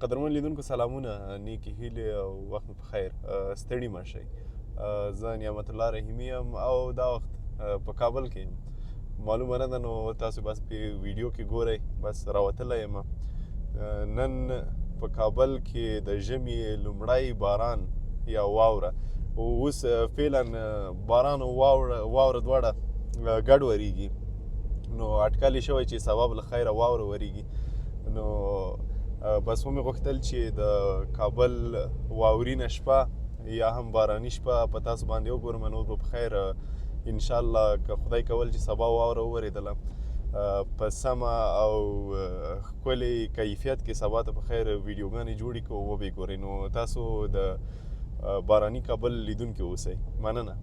قدرمن لیدونکو سلامونه، نیکی هیلې او وخت مو په خیر. ستړي مه شئ. زه نعمت الله رحیمي یم او دا وخت په کابل کې یم. معلومه نه ده نو تاسو بس په ویډیو کې ګورئ، بس راوتلی یم. نن په کابل کې د ژمي لومړی باران یا واوره، اوس فعلا باران او واوره دواړه ګډ وریږي، نو اټکل یې شوی چې سبا به له خیره واوره وریږي. نو بس ومې غوښتل چې د کابل واورینه شپه یا هم باراني شپه په تاسو باندې وګورم، نو به په خیر انشاءالله که خدای کول چې سبا واوره وورېدله په سمه او ښکلي کیفیت کې سبا ته په خیر ویډیوګانې جوړې کړو وبې ګورئ. نو تاسو د باراني کابل لیدونکي اوسئ. مننه.